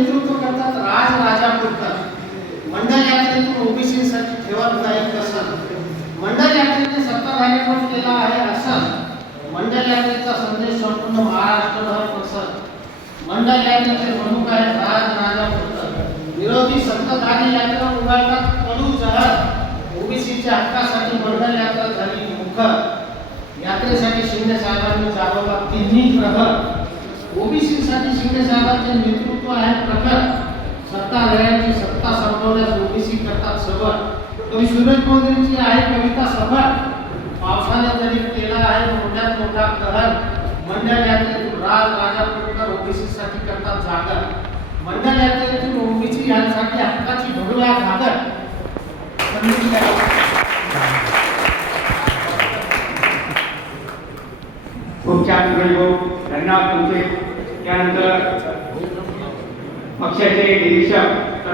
नेतृत्व करतात राजराजापुरतं. मंडल यात्रेतून ओबीसीसाठी ठेवत नाही कसं. मंडल यात्रेने सत्ताधाऱ्यांवर केला आहे असं. मंडल यात्रेचा संदेश संपूर्ण महाराष्ट्रभर पसरत. मंडल यात्रेचे प्रमुख आहेत राजराजापुरतं. विरोधी सत्ताधारी यात्रा उभारतात कडू जहर. ओबीसीच्या हक्कासाठी मंडल यात्रा झाली मुखर. यात्रेसाठी शिंदे साहेबांनी चालवला तिन्ही प्रहर. ओबीसीसाठी शिंदे साहेबांचे नेतृत्व आहे प्रखर. सत्ताधाऱ्यांची सत्ता संपवण्यास ओबीसी करतात सबर. कवी सुरेश मोदींची आहे कविता सफर. पावसाने जरी केला आहे मोठ्यात मोठा कहर. मंडल यात्रेतून राजराजापुरकर ओबीसीसाठी करतात जागर. मंडल यात्रेतून ओबीसी यांसाठी हक्काची भरूया घागर. खूप छान धन्यवाद तुमचे. त्यानंतर पक्षाचे निरीक्षक